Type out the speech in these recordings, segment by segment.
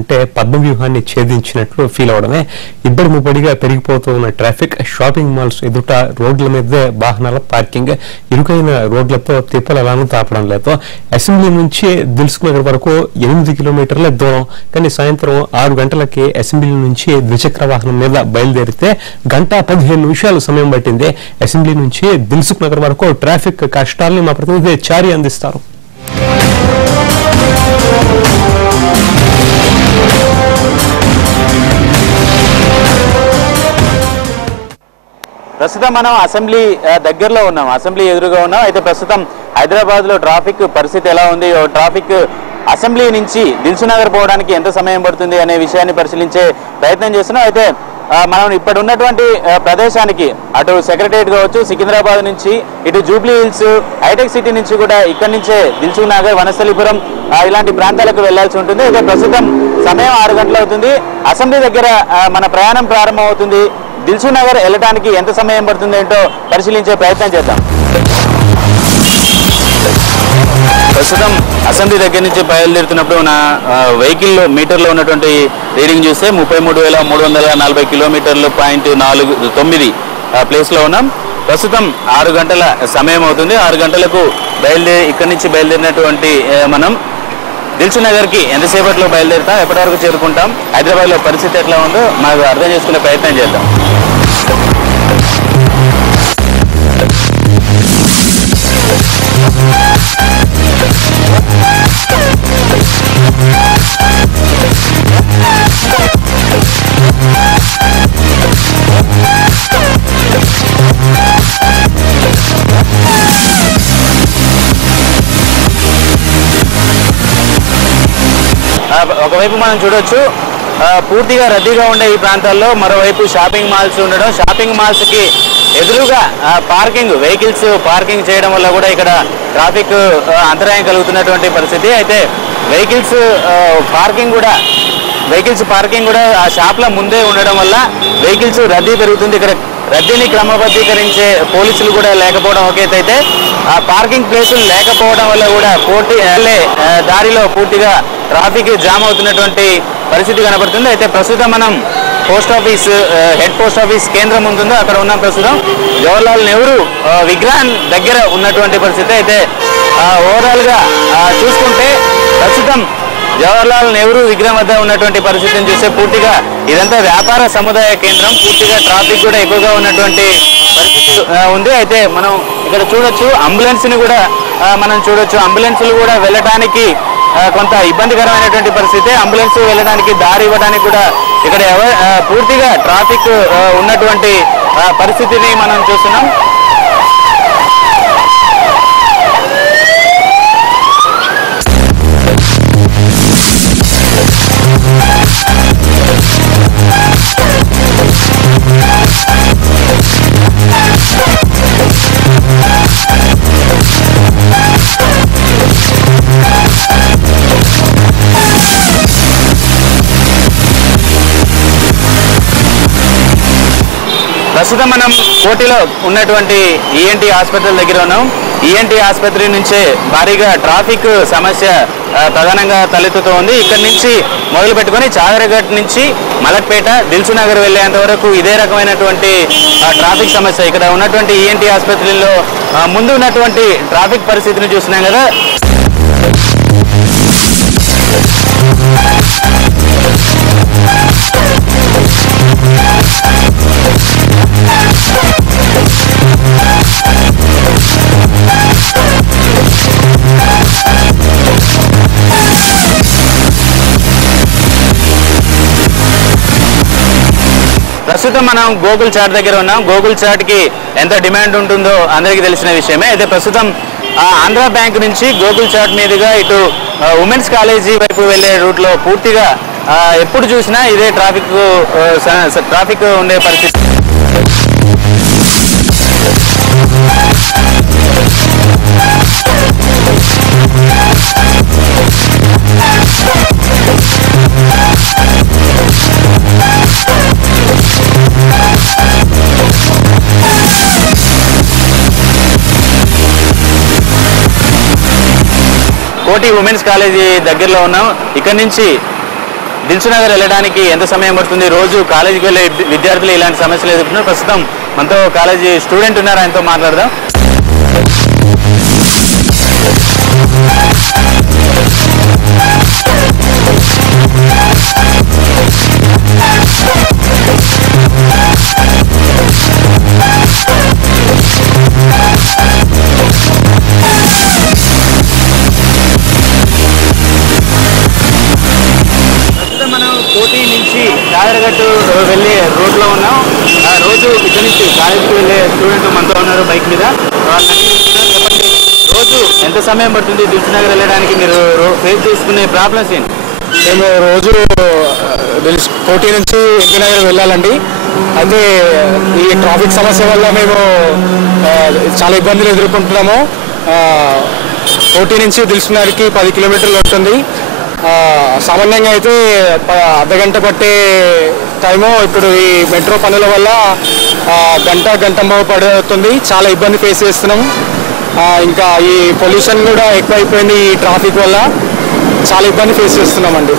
అంటే పద్మవ్యూహాన్ని ఛేదించినట్లు ఫీల్ అవడమే. ఇబ్బడి ముబ్బడిగా పెరిగిపోతూ ఉన్న ట్రాఫిక్, షాపింగ్ మాల్స్ ఎదుట రోడ్ల మీదే వాహనాల పార్కింగ్, ఇరుకైన రోడ్లతో తిప్పలు ఎలానూ తాపడం లేదు. అసెంబ్లీ నుంచి దిల్సుఖ్ నగర్ వరకు 8 కిలోమీటర్ల దూరం. కానీ సాయంత్రం 6 గంటలకి అసెంబ్లీ నుంచి ద్విచక్ర వాహనం మీద బయలుదేరితే 1:15 సమయం పట్టింది. అసెంబ్లీ నుంచి దిల్సుఖ్ నగర్ వరకు ట్రాఫిక్ కష్టాల్ని మా ప్రతినిధి చారి అందిస్తారు. ప్రస్తుతం మనం అసెంబ్లీ దగ్గరలో ఉన్నాం, అసెంబ్లీ ఎదురుగా ఉన్నాం. అయితే ప్రస్తుతం హైదరాబాద్ లో ట్రాఫిక్ పరిస్థితి ఎలా ఉంది, ట్రాఫిక్ అసెంబ్లీ నుంచి దిల్సుఖ్ నగర్ పోవడానికి ఎంత సమయం పడుతుంది అనే విషయాన్ని పరిశీలించే ప్రయత్నం చేస్తున్నాం. అయితే మనం ఇప్పుడు ఉన్నటువంటి ప్రదేశానికి అటు సెక్రటరియట్ కావచ్చు, సికింద్రాబాద్ నుంచి ఇటు జూబ్లీ హిల్స్, హైటెక్ సిటీ నుంచి కూడా ఇక్కడి నుంచే దిల్సుఖ్ నగర్, వనస్థలిపురం ఇలాంటి ప్రాంతాలకు వెళ్లాల్సి ఉంటుంది. అయితే ప్రస్తుతం సమయం 6 గంటలు అవుతుంది. అసెంబ్లీ దగ్గర మన ప్రయాణం ప్రారంభం అవుతుంది. దిల్సుఖ్ నగర్ వెళ్ళడానికి ఎంత సమయం పడుతుంది ఏంటో పరిశీలించే ప్రయత్నం చేద్దాం. ప్రస్తుతం అసెంబ్లీ దగ్గర నుంచి బయలుదేరుతున్నప్పుడు నా వెహికల్లో మీటర్లో ఉన్నటువంటి రీడింగ్ చూస్తే 33,340 కిలోమీటర్లు .49 ప్లేస్లో ఉన్నాం. ప్రస్తుతం 6 గంటల సమయం అవుతుంది. 6 గంటలకు ఇక్కడి నుంచి బయలుదేరినటువంటి మనం దిల్సుఖ్ నగర్కి ఎంతసేపట్లో బయలుదేరుతాం, ఎప్పటి వరకు చేరుకుంటాం, హైదరాబాద్లో పరిస్థితి ఎట్లా ఉందో మాకు అర్థం చేసుకునే ప్రయత్నం చేద్దాం. ఒకవైపు మనం చూడొచ్చు పూర్తిగా రద్దీగా ఉండే ఈ ప్రాంతాల్లో, మరోవైపు షాపింగ్ మాల్స్ ఉండడం, షాపింగ్ మాల్స్ కి ఎదురుగా పార్కింగ్, వెహికల్స్ పార్కింగ్ చేయడం వల్ల కూడా ఇక్కడ ట్రాఫిక్ అంతరాయం కలుగుతున్నటువంటి పరిస్థితి. అయితే వెహికల్స్ పార్కింగ్ కూడా ఆ షాప్ల ముందే ఉండడం వల్ల వెహికల్స్ రద్దీ పెరుగుతుంది. ఇక్కడ రద్దీని క్రమబద్ధీకరించే పోలీసులు కూడా లేకపోవడం ఒకేతైతే ఆ పార్కింగ్ ప్లేసులు లేకపోవడం వల్ల కూడా దారిలో పూర్తిగా ట్రాఫిక్ జామ్ అవుతున్నటువంటి పరిస్థితి కనబడుతుంది. అయితే ప్రస్తుతం మనం post office, head post office కేంద్రం ఉంటుందో అక్కడ ఉన్నాం. ప్రస్తుతం జవహర్లాల్ నెహ్రూ విగ్రహం దగ్గర ఉన్నటువంటి పరిస్థితి. అయితే ఓవరాల్గా చూసుకుంటే ప్రస్తుతం జవహర్లాల్ నెహ్రూ విగ్రహం వద్ద ఉన్నటువంటి పరిస్థితిని చూస్తే పూర్తిగా ఇదంతా వ్యాపార సముదాయ కేంద్రం, పూర్తిగా ట్రాఫిక్ కూడా ఎక్కువగా ఉన్నటువంటి పరిస్థితి ఉంది. అయితే మనం ఇక్కడ చూడొచ్చు అంబులెన్స్ని కూడా అంబులెన్సులు కూడా వెళ్ళడానికి కొంత ఇబ్బందికరమైనటువంటి పరిస్థితి. అంబులెన్స్ వెళ్ళడానికి దారి ఇవ్వడానికి కూడా ఇక్కడ పూర్తిగా ట్రాఫిక్ ఉన్నటువంటి పరిస్థితిని మనం చూస్తున్నాం. ప్రస్తుతం మనం కోటిలో ఉన్నటువంటి ఈఎన్టీ ఆసుపత్రి దగ్గర ఉన్నాం. ఈఎన్టీ ఆసుపత్రి నుంచే భారీగా ట్రాఫిక్ సమస్య ప్రధానంగా తలెత్తుతూ ఉంది. ఇక్కడి నుంచి మొదలు పెట్టుకొని చాదరఘట్ నుంచి మలక్పేట, దిల్సుఖ్ నగర్ వెళ్లేంత వరకు ఇదే రకమైనటువంటి ట్రాఫిక్ సమస్య. ఇక్కడ ఉన్నటువంటి ఈఎన్టీ ఆసుపత్రిలో ముందు ఉన్నటువంటి ట్రాఫిక్ పరిస్థితిని చూస్తున్నాం కదా. ప్రస్తుతం మనం గోకుల్ చాట్ దగ్గర ఉన్నాం. గోకుల్ చాట్ కి ఎంత డిమాండ్ ఉంటుందో అందరికీ తెలిసిన విషయమే. అయితే ప్రస్తుతం ఆంధ్ర బ్యాంక్ నుంచి గోకుల్ చాట్ మీదుగా ఇటు ఉమెన్స్ కాలేజీ వైపు వెళ్లే రూట్ లో పూర్తిగా ఎప్పుడు చూసినా ఇదే ట్రాఫిక్ ఉండే పరిస్థితి. కోటి ఉమెన్స్ కాలేజీ దగ్గరలో ఉన్నాం. ఇక్కడ నుంచి దిల్సుఖ్నగర్ వెళ్ళడానికి ఎంత సమయం పడుతుంది, రోజు కాలేజీకి వెళ్ళే విద్యార్థులు ఇలాంటి సమస్యలు ఎదుర్కొన్నారు. ప్రస్తుతం మనతో కాలేజీ స్టూడెంట్ ఉన్నారు, ఆయనతో మాట్లాడదాం. కోటి నుంచి చాదరగట్టు వెళ్ళే రోడ్లో ఉన్నాం. రోజు ఇక్కడి నుంచి కాలేజీకి వెళ్ళే స్టూడెంట్ మనతో ఉన్నారు బైక్ మీద. చెప్పండి, రోజు ఎంత సమయం పడుతుంది దిల్సుఖ్నగర్ వెళ్ళడానికి? మీరు ఫేస్ చేసుకునే ప్రాబ్లమ్స్ ఏంటి? మేము రోజు కోటి నుంచి ఎల్బీనగర్ వెళ్ళాలండి. అయితే ఈ ట్రాఫిక్ సమస్య వల్ల మేము చాలా ఇబ్బందులు ఎదుర్కొంటున్నాము. కోటి నుంచి దిల్సుఖ్నగర్కి 10 కిలోమీటర్లు ఉంటుంది. సామాన్యంగా అయితే అర్ధగంట పట్టే టైము ఇప్పుడు ఈ మెట్రో పనుల వల్ల గంట పడుతుంది. చాలా ఇబ్బంది ఫేస్ చేస్తున్నాం. ఇంకా ఈ పొల్యూషన్ కూడా ఎక్కువైపోయింది. ఈ ట్రాఫిక్ వల్ల చాలా ఇబ్బంది ఫేస్ చేస్తున్నామండి.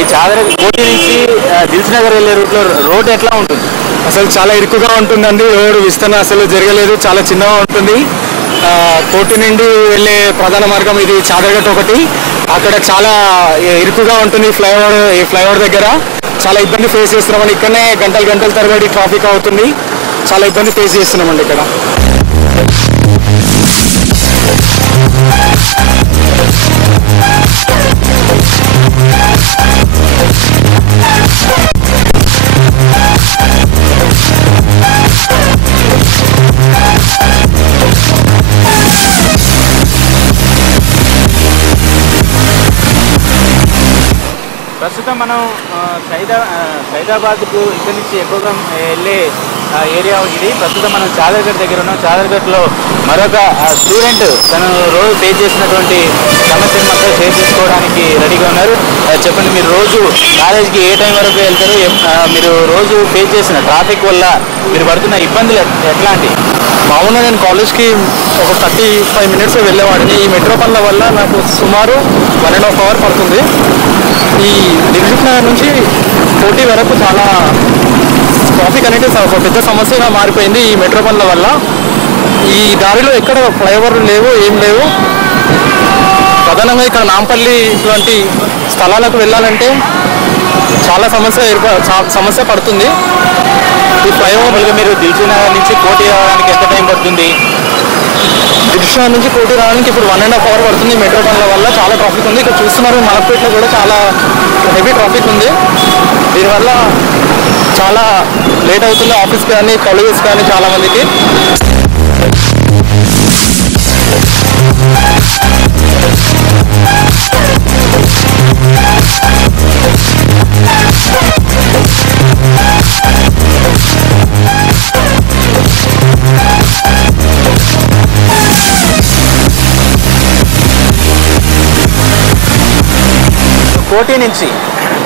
ఈ కోటి నుంచి దిల్సుఖ్నగర్ వెళ్ళే రూట్లో రోడ్ ఎట్లా ఉంటుంది? అసలు చాలా ఇరుకుగా ఉంటుందండి. రోడ్డు విస్తరణ అసలు జరగలేదు, చాలా చిన్నగా ఉంటుంది. కోటి నుండి వెళ్ళే ప్రధాన మార్గం ఇది చాదరగట్టు ఒకటి. అక్కడ చాలా ఇరుకుగా ఉంటుంది. ఈ ఫ్లైఓవర్ దగ్గర చాలా ఇబ్బంది ఫేస్ చేస్తున్నామండి. ఇక్కడనే గంటల తరబడి ట్రాఫిక్ అవుతుంది. చాలా ఇబ్బంది ఫేస్ చేస్తున్నామండి ఇక్కడ. ప్రస్తుతం మనం సైదాబాద్కు ఇక్కడి నుంచి ఎక్కువగా వెళ్ళే ఏరియా ఇది. ప్రస్తుతం మనం చాదరగట్టు దగ్గర ఉన్నాం. చాదరగట్టులో మరొక స్టూడెంట్ తను రోజు ఫేస్ చేసినటువంటి సమస్యను మాత్రం షేర్ చేసుకోవడానికి రెడీగా ఉన్నారు. చెప్పండి, మీరు రోజు కాలేజీకి ఏ టైం వరకు వెళ్తారు? మీరు రోజు ఫేస్ చేసిన ట్రాఫిక్ వల్ల మీరు పడుతున్న ఇబ్బందులు ఎట్లాంటి? మామూలుగా నేను కాలేజ్కి ఒక 35 మినిట్స్ వెళ్ళేవాడిని. ఈ మెట్రో పనుల వల్ల నాకు సుమారు 1.5 అవర్ పడుతుంది. ఈ దిల్సుఖ్నగర్ నుంచి కోటి వరకు చాలా ట్రాఫిక్ అనేది ఒక పెద్ద సమస్యగా మారిపోయింది ఈ మెట్రో పనుల వల్ల. ఈ దారిలో ఎక్కడ ఫ్లైఓవర్లు లేవు, ఏం లేవు. ప్రధానంగా ఇక్కడ నాంపల్లి ఇటువంటి స్థలాలకు వెళ్ళాలంటే చాలా సమస్య పడుతుంది. ఈ ఫ్లైఓవర్గా మీరు దిల్సుఖ్నగర్ నుంచి కోటి రావడానికి ఎంత టైం పడుతుంది? దిల్సుఖ్నగర్ నుంచి కోటి రావడానికి ఇప్పుడు 1.5 అవర్ పడుతుంది. మెట్రో పనుల వల్ల చాలా ట్రాఫిక్ ఉంది. ఇక్కడ చూస్తున్నారు, మలక్పేటలో కూడా చాలా హెవీ ట్రాఫిక్ ఉంది. దీనివల్ల చాలా లేట్ అవుతుంది ఆఫీస్కి కానీ కాలేజెస్ కానీ చాలామందికి.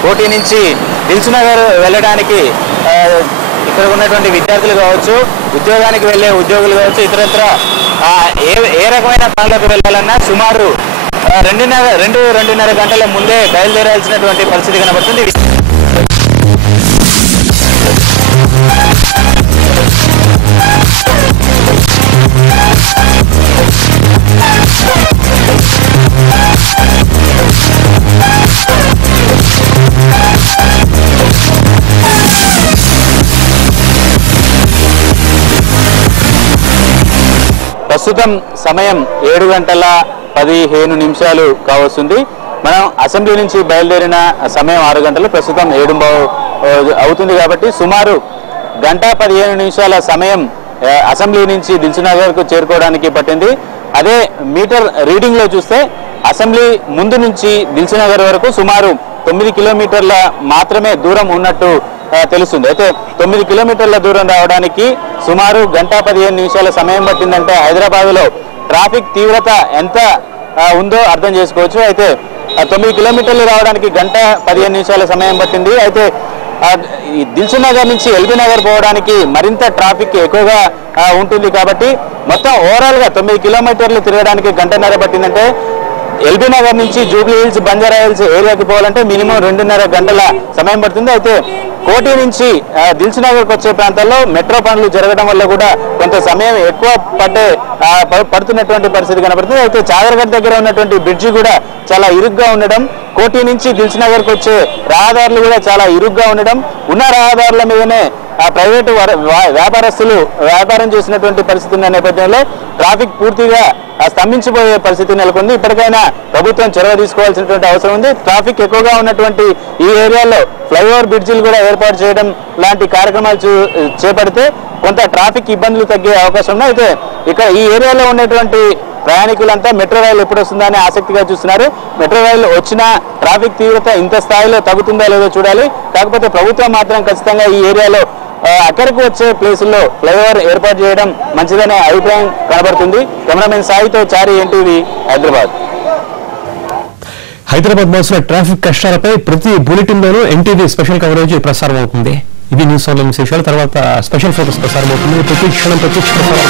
కోటి నుంచి దిల్సుఖ్నగర్ వెళ్ళడానికి ఇక్కడ ఉన్నటువంటి విద్యార్థులు కావచ్చు, ఉద్యోగానికి వెళ్ళే ఉద్యోగులు కావచ్చు, ఇతరత్ర ఏ రకమైన పనులకు వెళ్ళాలన్నా సుమారు 2-2.5 గంటల ముందే బయలుదేరాల్సినటువంటి పరిస్థితి కనబడుతుంది. ప్రస్తుతం సమయం 7:15 కావస్తుంది. మనం అసెంబ్లీ నుంచి బయలుదేరిన సమయం 6 గంటలు, ప్రస్తుతం 7:15 అవుతుంది. కాబట్టి సుమారు 1:15 సమయం అసెంబ్లీ నుంచి దిల్సుఖ్నగర్కు చేరుకోవడానికి పట్టింది. అదే మీటర్ రీడింగ్లో చూస్తే అసెంబ్లీ ముందు నుంచి దిల్సుఖ్నగర్ వరకు సుమారు 9 కిలోమీటర్ల మాత్రమే దూరం ఉన్నట్టు తెలుస్తుంది. అయితే 9 కిలోమీటర్ల దూరం రావడానికి సుమారు 1:15 నిమిషాల సమయం పట్టిందంటే హైదరాబాద్లో ట్రాఫిక్ తీవ్రత ఎంత ఉందో అర్థం చేసుకోవచ్చు. అయితే 9 కిలోమీటర్లు రావడానికి 1:15 నిమిషాల సమయం పట్టింది. అయితే దిల్సుఖ్ నగర్ నుంచి ఎల్బీ నగర్ పోవడానికి మరింత ట్రాఫిక్ ఎక్కువగా ఉంటుంది కాబట్టి మొత్తం ఓవరాల్గా 9 కిలోమీటర్లు తిరగడానికి 1:30 పట్టిందంటే ఎల్బీ నగర్ నుంచి జూబ్లీ హిల్స్ బంజారా హిల్స్ ఏరియాకి పోవాలంటే మినిమం 2.5 గంటల సమయం పడుతుంది. అయితే కోటి నుంచి దిల్సుఖ్ నగర్కి వచ్చే ప్రాంతాల్లో మెట్రో పనులు జరగడం వల్ల కూడా కొంత సమయం ఎక్కువ పడుతున్నటువంటి పరిస్థితి కనబడుతుంది. అయితే చాదర్ఘట్ దగ్గర ఉన్నటువంటి బ్రిడ్జి కూడా చాలా ఇరుగ్గా ఉండడం, కోటి నుంచి దిల్సుఖ్ నగర్కి వచ్చే రహదారులు కూడా చాలా ఇరుగ్గా ఉండడం, ఉన్న రహదారుల మీదనే ప్రైవేటు వ్యాపారస్తులు వ్యాపారం చేసినటువంటి పరిస్థితి ఉన్న నేపథ్యంలో ట్రాఫిక్ పూర్తిగా స్తంభించిపోయే పరిస్థితి నెలకొంది. ఇప్పటికైనా ప్రభుత్వం చొరవ తీసుకోవాల్సినటువంటి అవసరం ఉంది. ట్రాఫిక్ ఎక్కువగా ఉన్నటువంటి ఈ ఏరియాలో ఫ్లైఓవర్ బ్రిడ్జిలు కూడా ఏర్పాటు చేయడం లాంటి కార్యక్రమాలు చేపడితే కొంత ట్రాఫిక్ ఇబ్బందులు తగ్గే అవకాశం ఉన్నాయి. అయితే ఇక్కడ ఈ ఏరియాలో ఉన్నటువంటి ప్రయాణికులంతా మెట్రో రైలు ఎప్పుడు వస్తుందా అని ఆసక్తిగా చూస్తున్నారు. మెట్రో రైలు వచ్చినా ట్రాఫిక్ తీవ్రత ఇంత స్థాయిలో తగ్గుతుందో లేదో చూడాలి. కాకపోతే ప్రభుత్వం మాత్రం ఖచ్చితంగా ఈ ఏరియాలో అక్కడికి వచ్చే ప్లేసుల్లో ఫ్లైఓవర్ ఏర్పాటు చేయడం మంచిదనే అభిప్రాయం కనబడుతుంది. కెమెరామెన్ సాయితో చారి, ఎన్టీవీ, హైదరాబాద్. హైదరాబాద్ బస్సులో ట్రాఫిక్ కష్టాలపై ప్రతి బులెటిన్ లోనూ ఎన్టీవీ స్పెషల్ కవరేజ్ ప్రసారం అవుతుంది. ఇది న్యూస్ ఆన్లైన్ విశేషాలు. తర్వాత స్పెషల్ ఫోటోస్ ప్రసారం అవుతుంది. ప్రతి క్షణం ప్రత్యక్ష ప్రసారం